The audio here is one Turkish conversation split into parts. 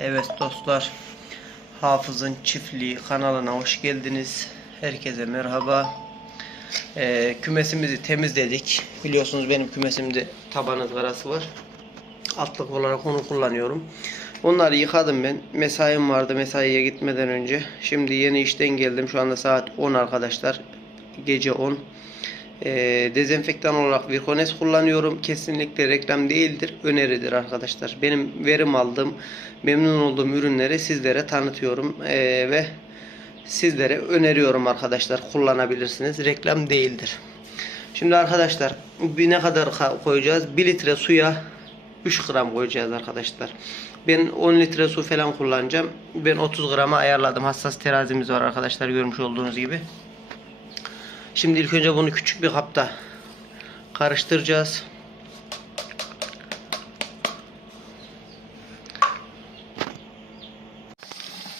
Evet dostlar, Hafız'ın Çiftliği kanalına hoş geldiniz. Herkese merhaba. Ee, kümesimizi temizledik. Biliyorsunuz benim kümesimde taban ızgarası var. Altlık olarak onu kullanıyorum. Onları yıkadım ben. Mesaim vardı mesaiye gitmeden önce. Şimdi yeni işten geldim. Şu anda saat 10 arkadaşlar. Gece 10. Ee, dezenfektan olarak Virkones kullanıyorum. Kesinlikle reklam değildir, öneridir arkadaşlar. Benim verim aldığım, memnun olduğum ürünleri sizlere tanıtıyorum Ee, ve sizlere öneriyorum arkadaşlar. Kullanabilirsiniz. Reklam değildir. Şimdi arkadaşlar bir ne kadar ka- koyacağız? 1 litre suya 3 gram koyacağız arkadaşlar. Ben 10 litre su falan kullanacağım. Ben 30 grama ayarladım. Hassas terazimiz var arkadaşlar görmüş olduğunuz gibi. Şimdi ilk önce bunu küçük bir kapta karıştıracağız.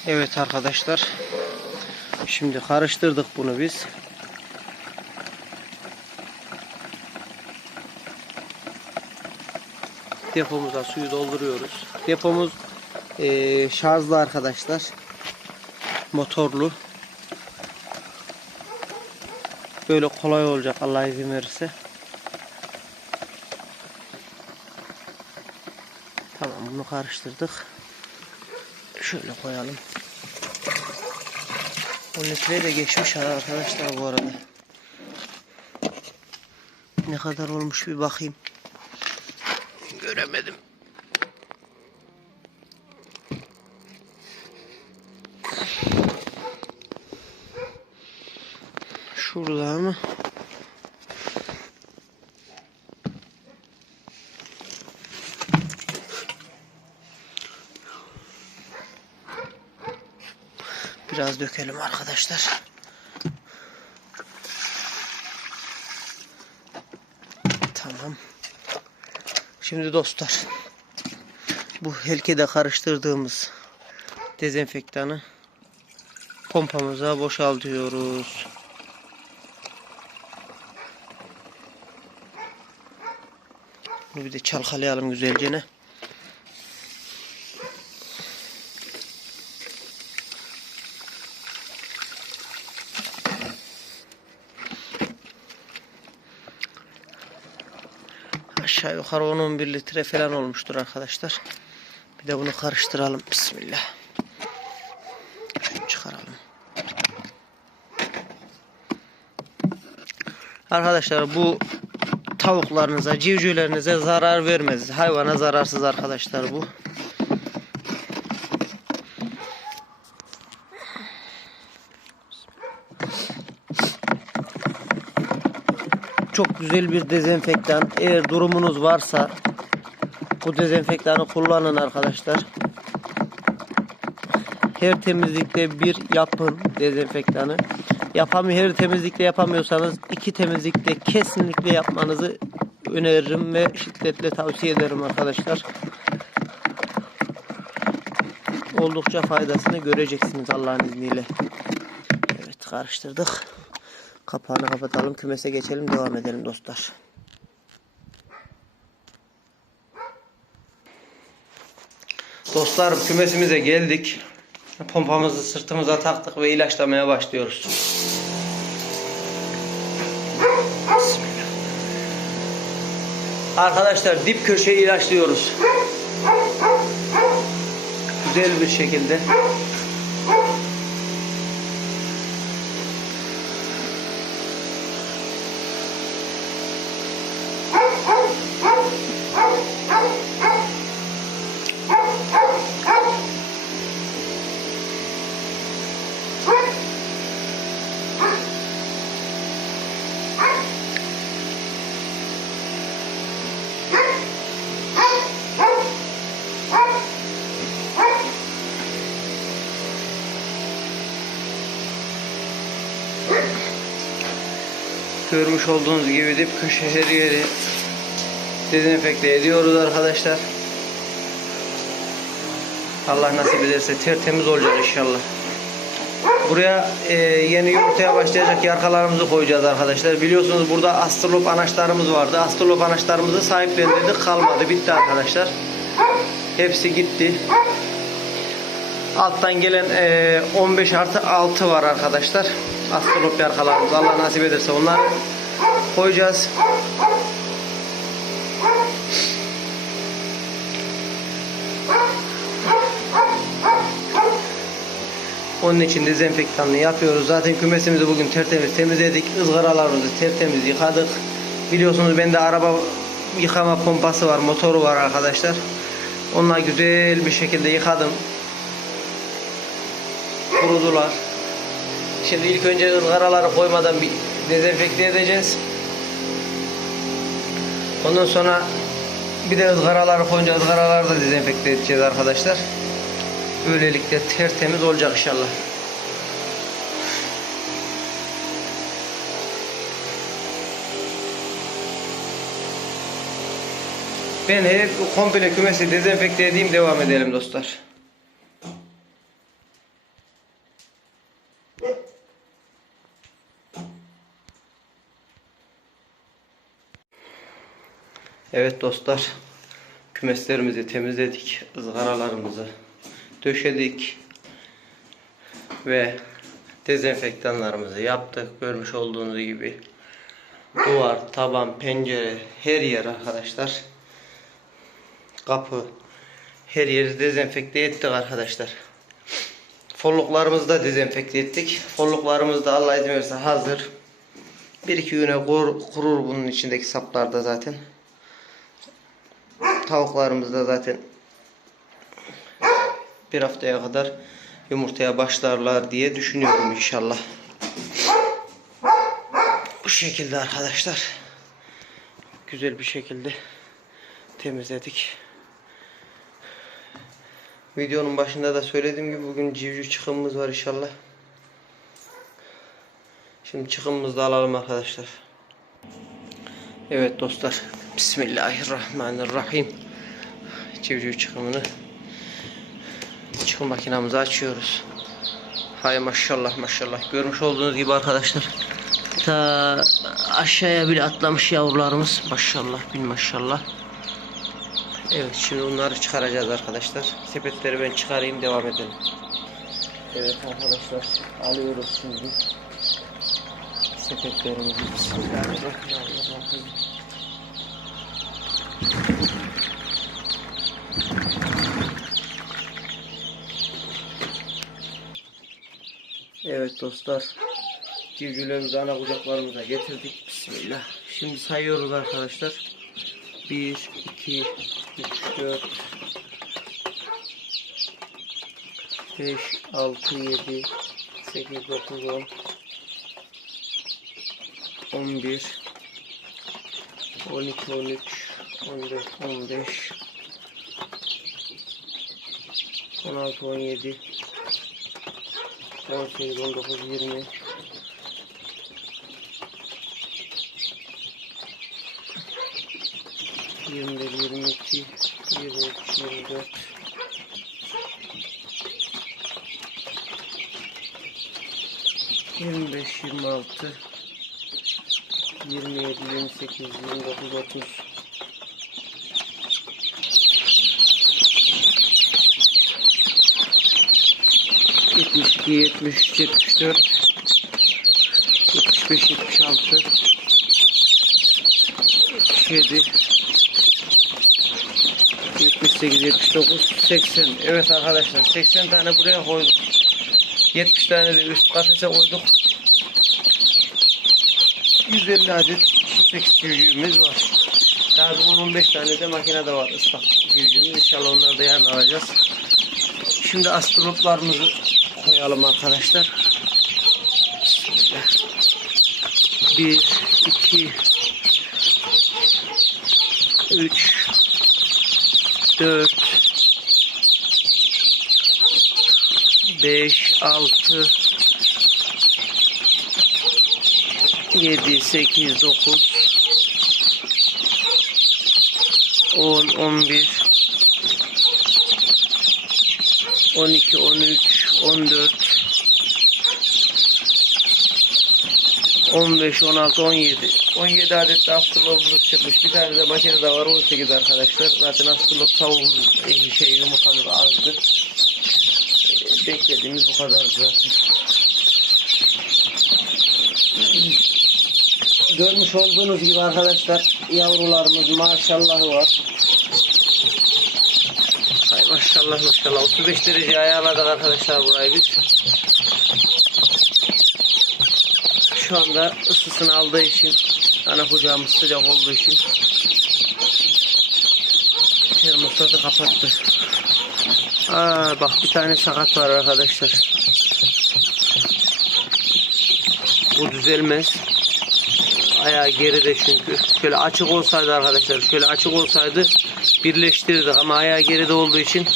Evet arkadaşlar. Şimdi karıştırdık bunu biz. Depomuza suyu dolduruyoruz. Depomuz eee, şarjlı arkadaşlar. Motorlu. Böyle kolay olacak Allah izin verirse. Tamam bunu karıştırdık. Şöyle koyalım. 10 litreye de geçmiş arkadaşlar bu arada. Ne kadar olmuş bir bakayım. Göremedim. Şurada mı? Biraz dökelim arkadaşlar. Tamam. Şimdi dostlar bu helkede karıştırdığımız dezenfektanı pompamıza boşaltıyoruz. Bunu bir de çalkalayalım güzelce ne. Aşağı yukarı 10-11 litre falan olmuştur arkadaşlar. Bir de bunu karıştıralım. Bismillah. Çıkaralım. Arkadaşlar bu tavuklarınıza, civcivlerinize zarar vermez. Hayvana zararsız arkadaşlar bu. Çok güzel bir dezenfektan. Eğer durumunuz varsa bu dezenfektanı kullanın arkadaşlar. Her temizlikte bir yapın dezenfektanı. Yapamıyor, her temizlikte yapamıyorsanız iki temizlikte kesinlikle yapmanızı öneririm ve şiddetle tavsiye ederim arkadaşlar. Oldukça faydasını göreceksiniz Allah'ın izniyle. Evet karıştırdık. Kapağını kapatalım. Kümese geçelim. Devam edelim dostlar. Dostlar kümesimize geldik. Pompamızı sırtımıza taktık ve ilaçlamaya başlıyoruz. Arkadaşlar dip köşeyi ilaçlıyoruz. Güzel bir şekilde. Görmüş olduğunuz gibi dip köşe her yeri dezenfekte ediyoruz arkadaşlar. Allah nasip ederse tertemiz olacak inşallah. Buraya e, yeni yumurtaya başlayacak yarkalarımızı koyacağız arkadaşlar. Biliyorsunuz burada astrolop anaçlarımız vardı. Astrolop anaçlarımızı sahiplendirdik kalmadı. Bitti arkadaşlar. Hepsi gitti. Alttan gelen e, 15 artı 6 var arkadaşlar. Astrolog arkalarımız. Allah nasip ederse onları koyacağız. Onun için dezenfektanını yapıyoruz. Zaten kümesimizi bugün tertemiz temizledik. ızgaralarımızı tertemiz yıkadık. Biliyorsunuz bende araba yıkama pompası var, motoru var arkadaşlar. Onunla güzel bir şekilde yıkadım. Kurudular. Şimdi ilk önce ızgaraları koymadan bir dezenfekte edeceğiz. Ondan sonra bir de ızgaraları koyunca ızgaraları da dezenfekte edeceğiz arkadaşlar. Böylelikle tertemiz olacak inşallah. Ben hep komple kümesi dezenfekte edeyim devam edelim dostlar. Evet dostlar. Kümeslerimizi temizledik. ızgaralarımızı döşedik. Ve dezenfektanlarımızı yaptık. Görmüş olduğunuz gibi. Duvar, taban, pencere, her yer arkadaşlar. Kapı, her yeri dezenfekte ettik arkadaşlar. Folluklarımızı da dezenfekte ettik. Folluklarımız da Allah izin verirse hazır. Bir iki güne kur, kurur bunun içindeki saplar da zaten. Tavuklarımız da zaten bir haftaya kadar yumurtaya başlarlar diye düşünüyorum inşallah. Bu şekilde arkadaşlar. Güzel bir şekilde temizledik. Videonun başında da söylediğim gibi bugün civciv çıkımımız var inşallah. Şimdi çıkımımızı da alalım arkadaşlar. Evet dostlar. Bismillahirrahmanirrahim. Civciv çıkımını çıkım makinamızı açıyoruz. Hay maşallah maşallah. Görmüş olduğunuz gibi arkadaşlar. Ta aşağıya bile atlamış yavrularımız. Maşallah bin maşallah. Evet şimdi onları çıkaracağız arkadaşlar. Sepetleri ben çıkarayım devam edelim. Evet arkadaşlar alıyoruz şimdi. Sepetlerimizi Bismillahirrahmanirrahim. Evet dostlar. Civcivlerimizi ana kucaklarımıza getirdik. Bismillah. Şimdi sayıyoruz arkadaşlar. 1, 2, 3, 4, 5, 6, 7, 8, 9, 10, 11, 12, 13, 14, 15, 16, 17, 18, 19, 20, 21, 22, 23, 24, Yirmi beş, yirmi altı, yirmi yedi, yirmi sekiz, yirmi dokuz, otuz. Yetmiş iki, yetmiş üç, yetmiş dört, yetmiş beş, yetmiş altı, yetmiş yedi, 78, 79, 80. Evet arkadaşlar 80 tane buraya koyduk. 70 tane de üst kafese koyduk. 150 adet süpeks civcivimiz var. Daha bir 10-15 tane de makinede var ıslak civcivimiz. İnşallah onları da yarın alacağız. Şimdi astroloplarımızı koyalım arkadaşlar. Bismillah. 1, 2, 3, 4 5 6 7 8 9 10 11 12 13 14 15 16 17 17 adet de astrologumuz çıkmış. Bir tane de makinede var 18 arkadaşlar. Zaten astrolog tavuğumuz şey yumurtamız azdı. Beklediğimiz bu kadar zaten. Görmüş olduğunuz gibi arkadaşlar yavrularımız maşallah var. Maşallah maşallah 35 derece ayarladık arkadaşlar burayı biz. Şu anda ısısını aldığı için ana kucağımız sıcak olduğu için termostatı kapattı. Aa bak bir tane sakat var arkadaşlar. Bu düzelmez. Ayağı geride çünkü. Şöyle açık olsaydı arkadaşlar, şöyle açık olsaydı birleştirirdik ama ayağı geride olduğu için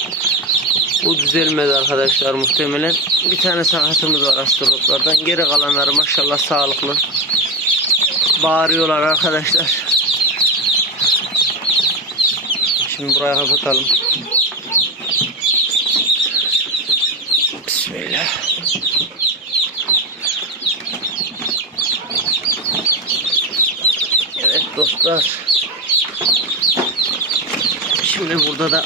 bu düzelmedi arkadaşlar muhtemelen. Bir tane sakatımız var astrologlardan. Geri kalanları maşallah sağlıklı. Bağırıyorlar arkadaşlar. Şimdi buraya kapatalım. Bismillah. Evet dostlar. Şimdi burada da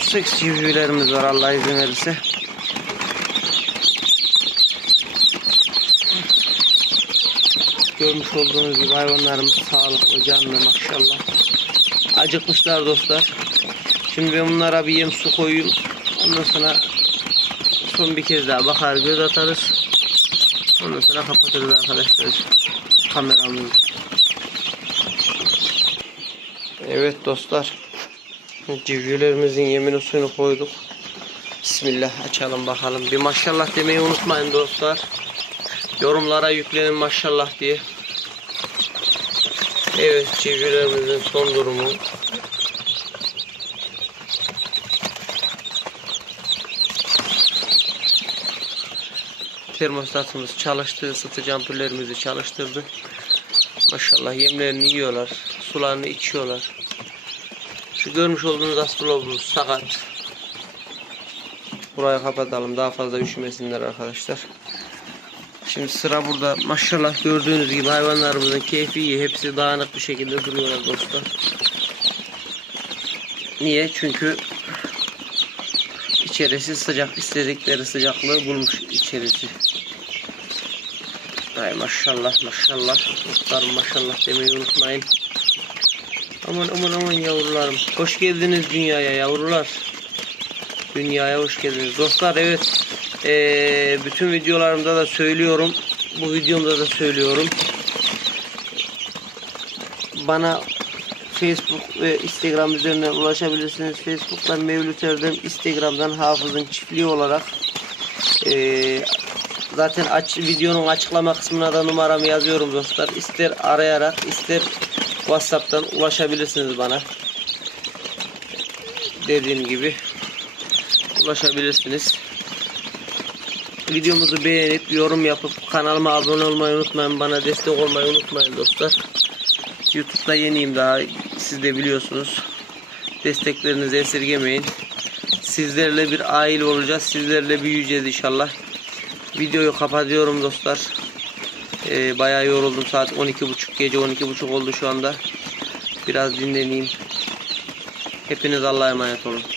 seks civcivlerimiz var Allah izin verirse. Görmüş olduğunuz gibi hayvanlarımız sağlıklı, canlı maşallah. Acıkmışlar dostlar. Şimdi ben bunlara bir yem su koyayım. Ondan sonra son bir kez daha bakar göz atarız. Ondan sonra kapatırız arkadaşlar kameramızı. Evet dostlar. Civcivlerimizin yemini suyunu koyduk. Bismillah açalım bakalım. Bir maşallah demeyi unutmayın dostlar. Yorumlara yüklenin maşallah diye. Evet civcivlerimizin son durumu. Termostatımız çalıştı, ısıtıcı ampullerimizi çalıştırdı. Maşallah yemlerini yiyorlar, sularını içiyorlar. Şu görmüş olduğunuz astrologumuz sakat. Burayı kapatalım daha fazla üşümesinler arkadaşlar. Şimdi sıra burada. Maşallah gördüğünüz gibi hayvanlarımızın keyfi iyi. Hepsi dağınık bir şekilde duruyorlar dostlar. Niye? Çünkü içerisi sıcak. istedikleri sıcaklığı bulmuş içerisi. Ay maşallah maşallah. Dostlarım maşallah demeyi unutmayın. Aman aman aman yavrularım. Hoş geldiniz dünyaya yavrular. Dünyaya hoş geldiniz. Dostlar evet. Ee, bütün videolarımda da söylüyorum. Bu videomda da söylüyorum. Bana Facebook ve Instagram üzerinden ulaşabilirsiniz. Facebook'tan Mevlüt Erdem, Instagram'dan Hafız'ın çiftliği olarak ee, zaten aç, videonun açıklama kısmına da numaramı yazıyorum dostlar. İster arayarak ister WhatsApp'tan ulaşabilirsiniz bana. Dediğim gibi ulaşabilirsiniz. Videomuzu beğenip yorum yapıp kanalıma abone olmayı unutmayın. Bana destek olmayı unutmayın dostlar. YouTube'da yeniyim daha. Siz de biliyorsunuz. Desteklerinizi esirgemeyin. Sizlerle bir aile olacağız. Sizlerle büyüyeceğiz inşallah. Videoyu kapatıyorum dostlar. Ee, bayağı yoruldum. Saat 12.30 gece 12.30 oldu şu anda. Biraz dinleneyim. Hepiniz Allah'a emanet olun.